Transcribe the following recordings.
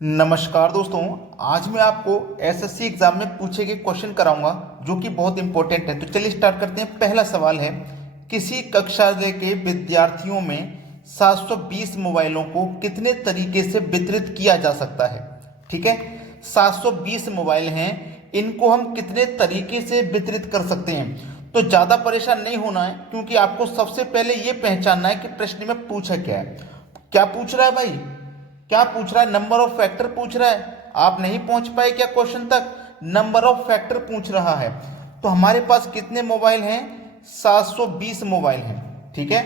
नमस्कार दोस्तों। आज मैं आपको एसएससी एग्जाम में पूछे गए क्वेश्चन कराऊंगा जो कि बहुत इंपॉर्टेंट है। तो चलिए स्टार्ट करते हैं। पहला सवाल है, किसी कक्षा के विद्यार्थियों में 720 मोबाइलों को कितने तरीके से वितरित किया जा सकता है। ठीक है, 720 मोबाइल हैं, इनको हम कितने तरीके से वितरित कर सकते हैं। तो ज़्यादा परेशान नहीं होना है, क्योंकि आपको सबसे पहले ये पहचानना है कि प्रश्न में पूछा क्या है। क्या पूछ रहा है भाई? क्या पूछ रहा है? नंबर ऑफ फैक्टर पूछ रहा है। आप नहीं पहुंच पाए क्या क्वेश्चन तक? नंबर ऑफ फैक्टर पूछ रहा है। तो हमारे पास कितने मोबाइल हैं? 720 मोबाइल हैं। ठीक है,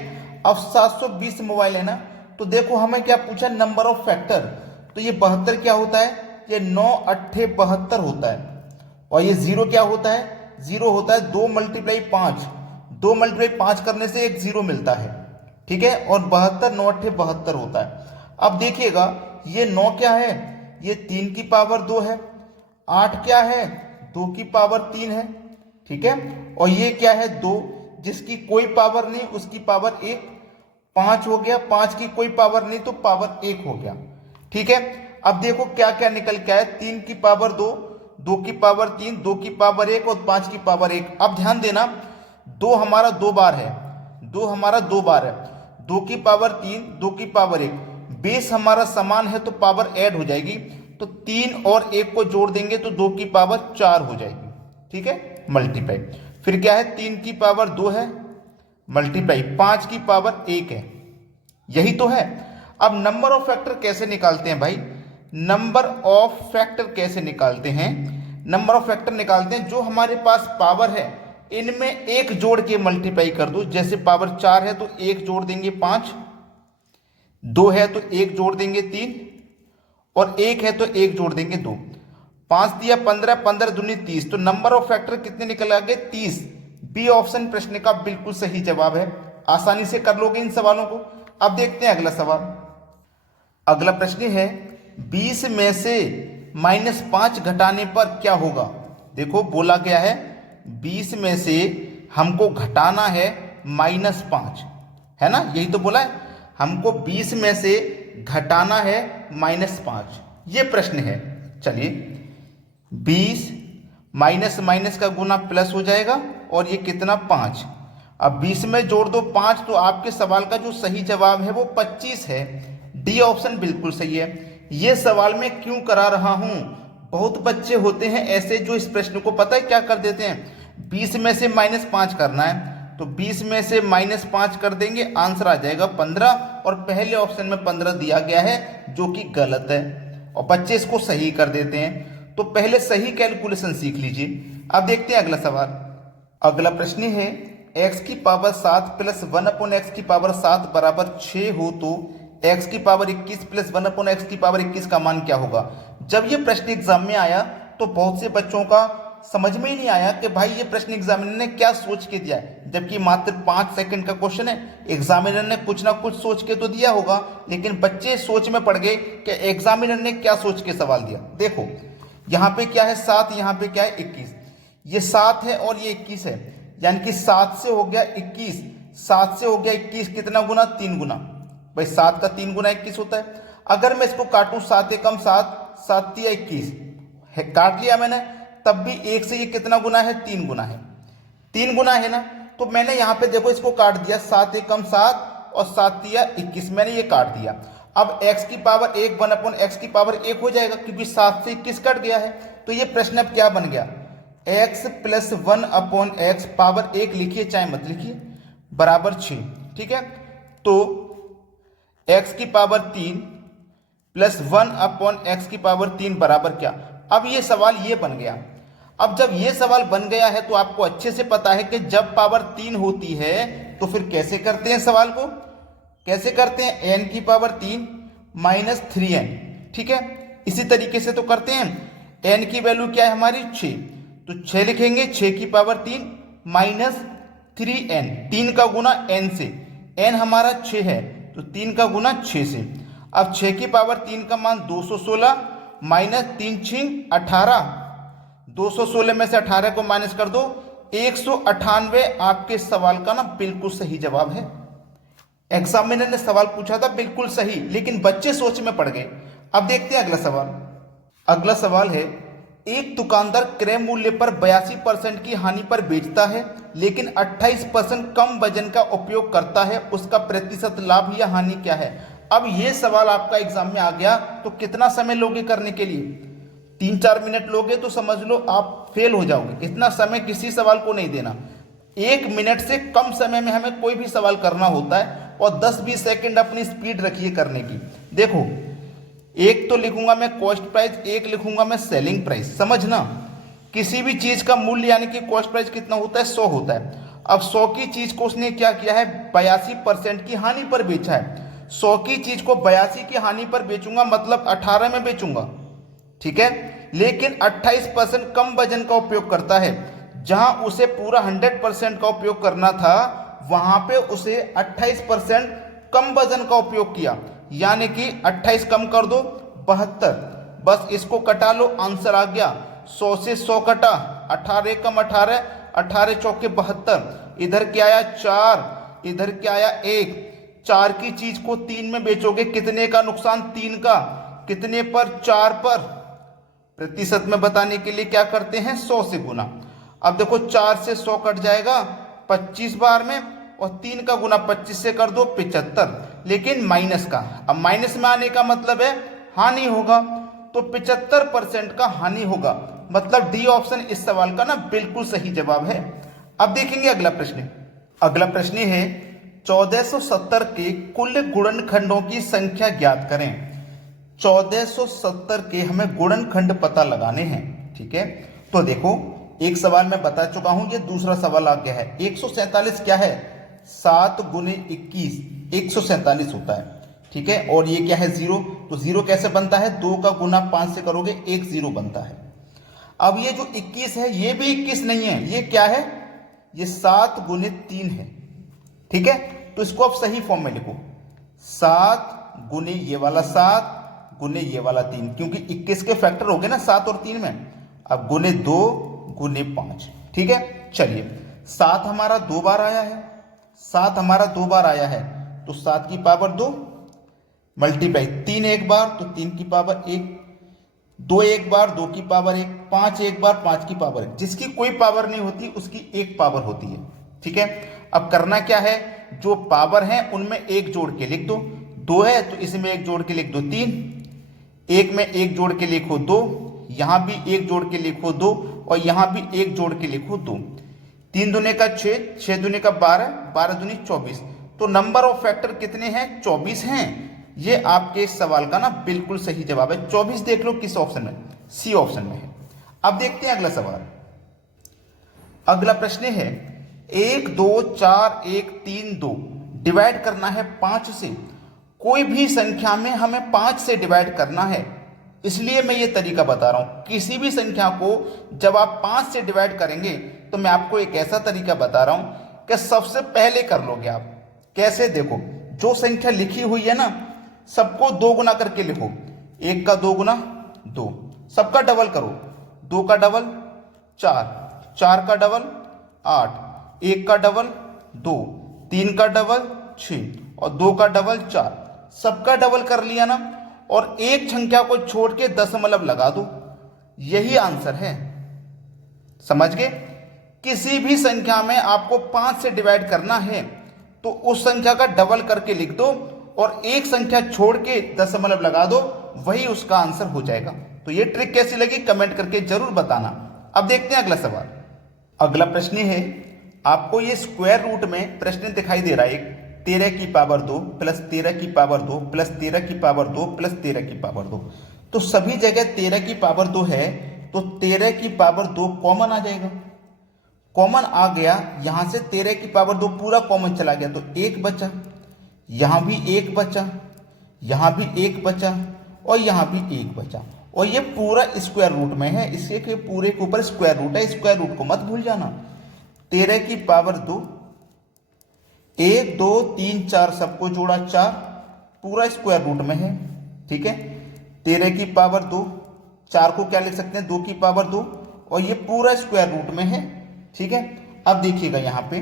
अब 720 मोबाइल है ना, तो देखो हमें क्या पूछा, नंबर ऑफ फैक्टर। तो ये 72 क्या होता है? ये 9 अट्ठे 72 होता है। और ये जीरो क्या होता है? जीरो होता है 2 मल्टीप्लाई 5। 2 मल्टीप्लाई 5 करने से एक जीरो मिलता है। ठीक है, और 72 9 अट्ठे 72 होता है। अब देखिएगा, ये 9 क्या है? ये 3 की पावर 2 है। 8 क्या है? 2 की पावर 3 है। ठीक है, और ये क्या है? 2, जिसकी कोई पावर नहीं उसकी पावर 1। 5 हो गया, 5 की कोई पावर नहीं तो पावर 1 हो गया। ठीक है, अब देखो क्या क्या निकल के आया। 3 की पावर 2, 2 की पावर 3, 2 की पावर 1 और 5 की पावर 1। अब ध्यान देना, 2 हमारा 2 बार है, 2 हमारा 2 बार है। 2 की पावर 3, 2 की पावर 1, बेस हमारा समान है तो पावर ऐड हो जाएगी। तो 3 और 1 को जोड़ देंगे तो 2 की पावर 4 हो जाएगी। ठीक है, मल्टीप्लाई। फिर क्या है? 3 की पावर 2 है, मल्टीप्लाई 5 की पावर 1 है। यही तो है। अब नंबर ऑफ फैक्टर कैसे निकालते हैं भाई? नंबर ऑफ फैक्टर कैसे निकालते हैं? नंबर ऑफ फैक्टर निकालते हैं, जो हमारे पास पावर है इनमें एक जोड़ के मल्टीप्लाई कर दो। जैसे पावर 4 है तो एक जोड़ देंगे 5, 2 है तो एक जोड़ देंगे 3, और 1 है तो एक जोड़ देंगे 2। 5 दिया 15, 15 दूनी 30। तो नंबर ऑफ फैक्टर कितने निकल आ गए? 30। बी ऑप्शन प्रश्न का बिल्कुल सही जवाब है। आसानी से कर लोगे इन सवालों को। अब देखते हैं अगला सवाल। अगला प्रश्न है, 20 में से -5 घटाने पर क्या होगा। देखो बोला गया है 20 में से हमको घटाना है -5, है ना? यही तो बोला है, हमको 20 में से घटाना है -5। ये प्रश्न है। चलिए, 20 माइनस माइनस का गुना प्लस हो जाएगा, और ये कितना? 5। अब 20 में जोड़ दो 5, तो आपके सवाल का जो सही जवाब है वो 25 है। डी ऑप्शन बिल्कुल सही है। ये सवाल मैं क्यों करा रहा हूं, बहुत बच्चे होते हैं ऐसे जो इस प्रश्न को पता है क्या कर देते हैं, 20 में से -5 करना है तो 20 में से -5 कर देंगे, आंसर आ जाएगा 15। और पहले ऑप्शन में 15 दिया गया है जो कि गलत है, और बच्चे इसको सही कर देते हैं। तो पहले सही कैलकुलेशन सीख लीजिए। अब देखते हैं अगला सवाल। अगला प्रश्न है, x की पावर 7 प्लस 1/x की पावर 7 बराबर 6 हो तो x की पावर 21 प्लस 1/x की पावर 21 का मान क्या होगा। जब ये प्रश्न एग्जाम में आया तो बहुत से बच्चों का समझ में ही नहीं आया कि भाई ये प्रश्न एग्जामिनर ने क्या सोच के दिया है, जबकि मात्र 5 सेकंड का क्वेश्चन है। एग्जामिनर ने कुछ ना कुछ सोच के तो दिया होगा, लेकिन बच्चे सोच में पड़ गए कि एग्जामिनर ने क्या सोच के सवाल दिया। देखो यहाँ पे क्या है? 7, यहाँ पे क्या है? 21। ये 7 है और ये 21 है, यानी कि 7 से हो गया 21, 7 से हो गया 21, कितना गुना? 3 गुना। भाई 7 का 3 गुना 21 होता है। अगर मैं इसको काटूं, 7 एकम 7, 7 तिया 21 है, काट लिया मैंने, तब भी 1 से ये कितना गुना है? 3 गुना है। 3 गुना है ना, तो मैंने यहाँ पे देखो इसको काट दिया, 7 एकम 7 और 7 तिया 21, मैंने ये काट दिया। अब x की पावर 1 1/x की पावर 1 हो जाएगा, क्योंकि 7 से 21 कट गया है। तो ये प्रश्न अब क्या बन गया? x प्लस 1/x पावर 1 लिखिए चाहे मत लिखिए, बराबर 6। ठीक है, तो x की पावर 3 प्लस 1/x की पावर 3 बराबर क्या? अब ये सवाल ये बन गया। अब जब ये सवाल बन गया है तो आपको अच्छे से पता है कि जब पावर 3 होती है तो फिर कैसे करते हैं सवाल को? कैसे करते हैं? n की पावर 3 माइनस 3n। ठीक है, इसी तरीके से तो करते हैं। n की वैल्यू क्या है हमारी? 6, तो 6 लिखेंगे, 6 की पावर 3 माइनस 3n, 3 का गुना n से, n हमारा 6 है तो 3 का गुना 6 से। अब 6 की पावर 3 का मान 216 माइनस 3 6 18, 216 में से 18 को माइनस कर दो, 198 आपके सवाल का ना बिल्कुल सही जवाब है। एग्जामिनर ने सवाल पूछा था बिल्कुल सही, लेकिन बच्चे सोच में पड़ गए। अब देखते हैं अगला सवाल। अगला सवाल है, एक दुकानदार क्रय मूल्य पर 82% की हानि पर बेचता है लेकिन 28% कम वजन का उपयोग करता है, उसका प्रतिशत लाभ या हानि क्या है? अब ये सवाल आपका एग्जाम में आ गया तो कितना समय लोगे करने के लिए? 3-4 मिनट लोगे तो समझ लो आप फेल हो जाओगे। इतना समय किसी सवाल को नहीं देना। 1 मिनट से कम समय में हमें कोई भी सवाल करना होता है और 10-20 सेकंड अपनी स्पीड रखिए करने की। देखो, एक तो लिखूंगा मैं कॉस्ट प्राइस, एक लिखूंगा मैं सेलिंग प्राइस। समझना, किसी भी चीज का मूल्य यानी कि कॉस्ट प्राइस कितना होता है? 100 होता है। अब 100 की चीज को उसने क्या किया है? 82% की हानि पर बेचा है। 100 की चीज को 82 की हानि पर बेचूंगा मतलब 18 में बेचूंगा, ठीक है। लेकिन 28% कम वजन का उपयोग करता है। जहां उसे पूरा 100% का उपयोग करना था वहां पे उसे 28% कम वजन का उपयोग किया, यानी कि 28 कम कर दो 72, बस इसको कटा लो, आंसर आ गया। 100 से 100 कटा, 18 कम 18, 18 चौके 72, इधर क्या आया 4, इधर क्या आया 1। 4 की चीज को 3 में बेचोगे, कितने का नुकसान? 3 का। कितने पर? 4 पर। प्रतिशत में बताने के लिए क्या करते हैं? 100 से गुना। अब देखो 4 से 100 कट जाएगा 25 बार में, और 3 का गुना 25 से कर दो 75, लेकिन माइनस का। अब माइनस में आने का मतलब है हानि होगा, तो 75% का हानि होगा। मतलब डी ऑप्शन इस सवाल का ना बिल्कुल सही जवाब है। अब देखेंगे अगला प्रश्न। अगला प्रश्न है 1470 के कुल गुणनखंडों की संख्या ज्ञात करें। 1470 के हमें गुणनखंड पता लगाने हैं, ठीक है। तो देखो, एक सवाल मैं बता चुका हूं, ये दूसरा सवाल आ गया है। 147 क्या है? 7 गुने 21 147 होता है, ठीक है। और ये क्या है? 0। तो 0 कैसे बनता है? 2 का गुना 5 से करोगे 1 0 बनता है। अब ये जो 21 है ये भी 21 नहीं है, ये क्या है? ये 7 गुने 3 है, ठीक है। तो इसको आप सही फॉर्म में लिखो, 7 गुने ये वाला 7 गुने ये वाला 3, क्योंकि 21 के फैक्टर हो गए ना 7 और 3 में। अब गुने 2 गुने 5, ठीक है। चलिए, 7 हमारा 2 बार आया है, 7 हमारा 2 बार आया है, तो 7 की पावर 2 मल्टीप्लाई 3 एक बार तो 3 की पावर 1, 2 एक बार 2 की पावर 1, 5 एक बार 5 की पावर 1। जिसकी कोई पावर नहीं होती उसकी एक पावर होती है, ठीक है। अब करना क्या है? जो पावर है उनमें एक जोड़ के लिख दो। 2 है तो इसमें एक जोड़ के लिख दो 3, एक में एक जोड़ के लिखो 2, यहां भी एक जोड़ के लिखो 2, और यहां भी एक जोड़ के लिखो 2। 3 दूने का 6, 6 दूने का 12, 12 दूनी 24। तो नंबर ऑफ फैक्टर कितने हैं? 24 हैं। ये आपके इस सवाल का ना बिल्कुल सही जवाब है। 24 देख लो किस ऑप्शन में? सी ऑप्शन में है। अब देखते हैं अगला सवाल। अगला प्रश्न है 1 2 4 1 3 2 डिवाइड करना है 5 से। कोई भी संख्या में हमें 5 से डिवाइड करना है, इसलिए मैं ये तरीका बता रहा हूं। किसी भी संख्या को जब आप 5 से डिवाइड करेंगे तो मैं आपको एक ऐसा तरीका बता रहा हूं कि सबसे पहले कर लोगे आप। कैसे? देखो, जो संख्या लिखी हुई है ना सबको 2 गुना करके लिखो। 1 का 2 गुना 2, सबका डबल करो। 2 का डबल 4, 4 का डबल 8, 1 का डबल 2, 3 का डबल 6 और 2 का डबल 4। सबका डबल कर लिया ना, और एक संख्या को छोड़ के दशमलव लगा दो, यही आंसर है। समझ गए? किसी भी संख्या में आपको 5 से डिवाइड करना है तो उस संख्या का डबल करके लिख दो और एक संख्या छोड़ के दशमलव लगा दो, वही उसका आंसर हो जाएगा। तो ये ट्रिक कैसी लगी कमेंट करके जरूर बताना। अब देखते हैं अगला सवाल। अगला प्रश्न है, आपको ये स्क्वायर रूट में प्रश्न दिखाई दे रहा है, 13 की पावर 2 प्लस 13 की पावर 2 प्लस 13 की पावर 2 प्लस 13 की पावर 2। तो सभी जगह 13 की पावर 2 है, तो 13 की पावर 2 कॉमन आ जाएगा। कॉमन आ गया, यहां से 13 की पावर 2 पूरा कॉमन चला गया, तो 1 बचा, यहां भी 1 बचा, यहां भी 1 बचा और यहां भी 1 बचा। और ये पूरा स्क्वायर रूट में है, इसके के पूरे के ऊपर स्क्वायर रूट है, स्क्वायर रूट को मत भूल जाना। 13 की पावर 2, 1 2 3 4 सबको जोड़ा 4, पूरा स्क्वायर रूट में है, ठीक है। 13 की पावर 2, 4 को क्या लिख सकते हैं? 2 की पावर 2, और ये पूरा स्क्वायर रूट में है, ठीक है। अब देखिएगा यहां पे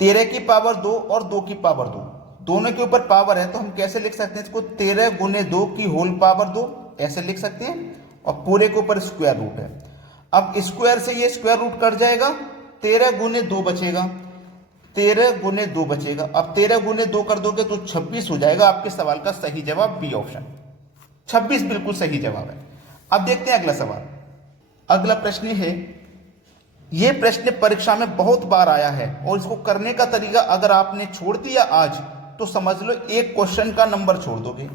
13 की पावर 2 और 2 की पावर 2 दोनों के ऊपर पावर है तो हम कैसे लिख सकते हैं इसको, 13 गुने 2 की होल पावर 2 ऐसे लिख सकते हैं, और पूरे के ऊपर स्क्वायर रूट है। अब स्क्वायर से ये स्क्वायर रूट कट जाएगा, 13 गुने 2 बचेगा, 13 गुने 2 बचेगा। अब 13 गुने 2 कर दोगे तो 26 हो जाएगा। आपके सवाल का सही जवाब बी ऑप्शन, 26 बिल्कुल सही जवाब है। अब देखते हैं अगला सवाल। अगला प्रश्न है, यह प्रश्न परीक्षा में बहुत बार आया है और इसको करने का तरीका अगर आपने छोड़ दिया आज तो समझ लो एक क्वेश्चन का नंबर छोड़ दोगे।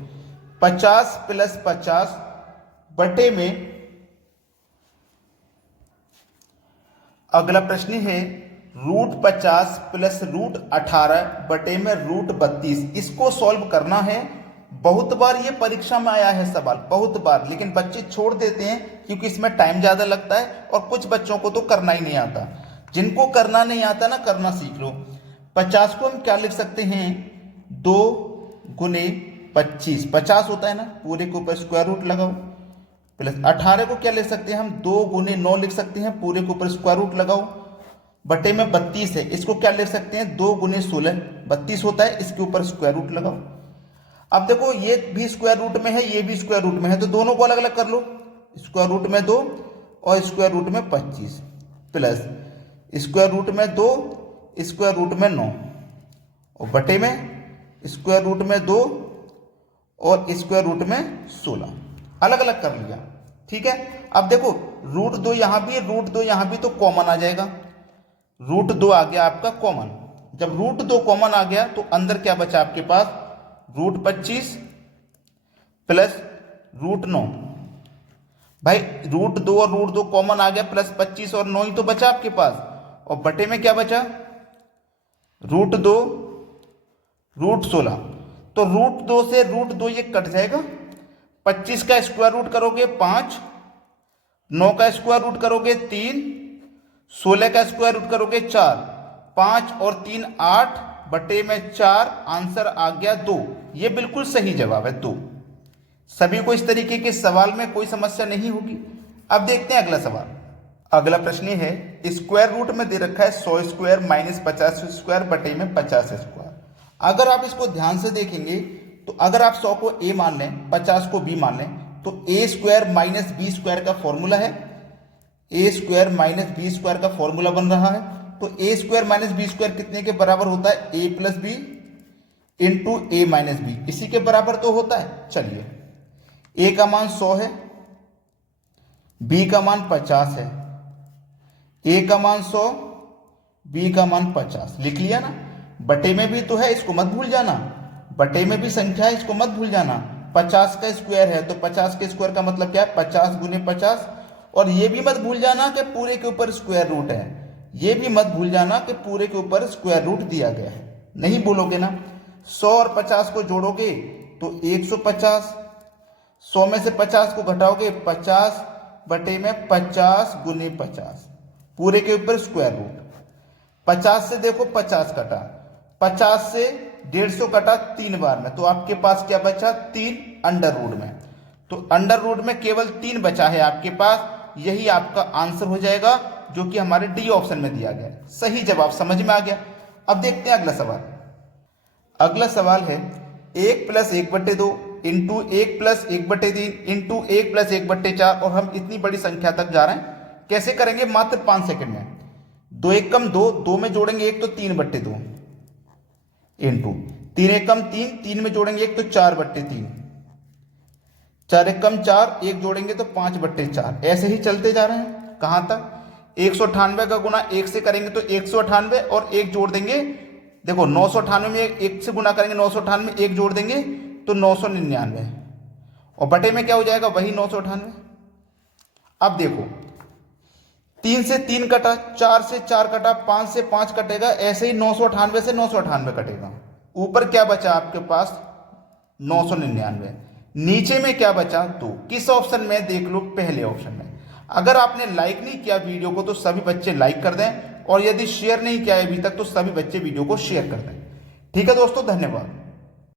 50 प्लस 50 बटे में, अगला प्रश्न है √50 प्लस √18 बटे में √32। इसको सॉल्व करना है। बहुत बार ये परीक्षा में आया है सवाल, बहुत बार, लेकिन बच्चे छोड़ देते हैं क्योंकि इसमें टाइम ज्यादा लगता है और कुछ बच्चों को तो करना ही नहीं आता। जिनको करना नहीं आता ना, करना सीख लो। 50 को हम क्या लिख सकते हैं, 2 गुने 25, 50 होता है ना, पूरे के ऊपर स्क्वायर रूट लगाओ, प्लस 18 को क्या लिख सकते हैं हम, 2 गुने 9 लिख सकते हैं, पूरे के ऊपर स्क्वायर रूट लगाओ, बटे में 32 है, इसको क्या लिख सकते हैं, 2 गुने 16, 32 होता है, इसके ऊपर स्क्वायर रूट लगाओ। अब देखो ये भी स्क्वायर रूट में है, ये भी स्क्वायर रूट में है, तो दोनों को अलग अलग कर लो। स्क्वायर रूट में 2 और स्क्वायर रूट में 25 प्लस स्क्वायर रूट में 2 स्क्वायर रूट में 9 और बटे में स्क्वायर रूट में 2 और स्क्वायर रूट में 16, अलग अलग कर लिया। ठीक है, अब देखो √2 यहां भी, √2 यहां भी, तो कॉमन आ जाएगा। √2 आ गया आपका कॉमन। जब √2 कॉमन आ गया तो अंदर क्या बचा आपके पास, √25 प्लस √9। भाई √2 और √2 कॉमन आ गया, प्लस 25 और 9 ही तो बचा आपके पास, और बटे में क्या बचा, √2 √16। तो √2 से √2 ये कट जाएगा, 25 का स्क्वायर रूट करोगे 5, 9 का स्क्वायर रूट करोगे 3, 16 का स्क्वायर रूट करोगे 4, 5 और 3 8 बटे में 4, आंसर आ गया 2। ये बिल्कुल सही जवाब है 2। सभी को इस तरीके के सवाल में कोई समस्या नहीं होगी। अब देखते हैं अगला सवाल। अगला प्रश्न है, स्क्वायर रूट में दे रखा है 100 स्क्वायर माइनस 50 स्क्वायर बटे में 50 स्क्वायर। अगर आप इसको ध्यान से देखेंगे तो अगर आप 100 को a मान लें, 50 को b मान लें, तो a square minus B square का फॉर्मूला है, a square minus B square का फॉर्मूला बन रहा है। तो a square minus B square कितने के बराबर होता है, a plus B into A minus B, इसी के बराबर तो होता है। चलिए a का मान 100 है, b का मान 50 है, a का मान 100, b का मान 50, लिख लिया ना। बटे में भी तो है, इसको मत भूल जाना, बटे में भी संख्या है, इसको मत भूल जाना। 50 का स्क्वायर है तो 50 के स्क्वायर का मतलब क्या है, 50 गुने 50, और ये भी मत भूल जाना कि पूरे के ऊपर स्क्वायर रूट है, ये भी मत भूल जाना कि पूरे के ऊपर स्क्वायर रूट दिया गया है। नहीं बोलोगे ना, 100 और 50 को जोड़ोगे तो 150, 100 में से 50 को घटाओगे 50 बटे में 50 गुने 50, पूरे के ऊपर स्क्वायर रूट। 50 से देखो 50 कटा, 50 से 150 कटा 3 बार में, तो आपके पास क्या बचा, 3 अंडर रूट में। तो अंडर रूट में केवल 3 बचा है आपके पास, यही आपका आंसर हो जाएगा, जो कि हमारे डी ऑप्शन में दिया गया है। सही जवाब समझ में आ गया। अब देखते हैं अगला सवाल। अगला सवाल है 1 plus 1/2 into 1 plus 1/3 into 1 plus 1/4, और हम इतनी बड़ी संख्या तक जा रहे हैं। कैसे करेंगे, मात्र 5 सेकंड में। 2 1 कम 2, 2 में जोड़ेंगे 1 तो 3/2 इंटू 3 1 कम 3, 3 में जोड़ेंगे 1 तो 4/3, 4 1 कम 4, 1 जोड़ेंगे तो 5/4। ऐसे ही चलते जा रहे हैं। कहां तक, 198 का गुना 1 से करेंगे तो 198, और 1 जोड़ देंगे, देखो 998 में 1 से गुना करेंगे 998, 1 जोड़ देंगे तो 999, और बटे में क्या हो जाएगा, वही 998। अब देखो 3 से 3 कटा, 4 से 4 कटा, 5 से 5 कटेगा, ऐसे ही 998 से 998 कटेगा। ऊपर क्या बचा आपके पास, 999। नीचे में क्या बचा, 2। किस ऑप्शन में, देख लो पहले ऑप्शन में। अगर आपने लाइक नहीं किया वीडियो को तो सभी बच्चे लाइक कर दें, और यदि शेयर नहीं किया है अभी तक तो सभी बच्चे वीडियो को शेयर कर दें। ठीक है दोस्तों, धन्यवाद।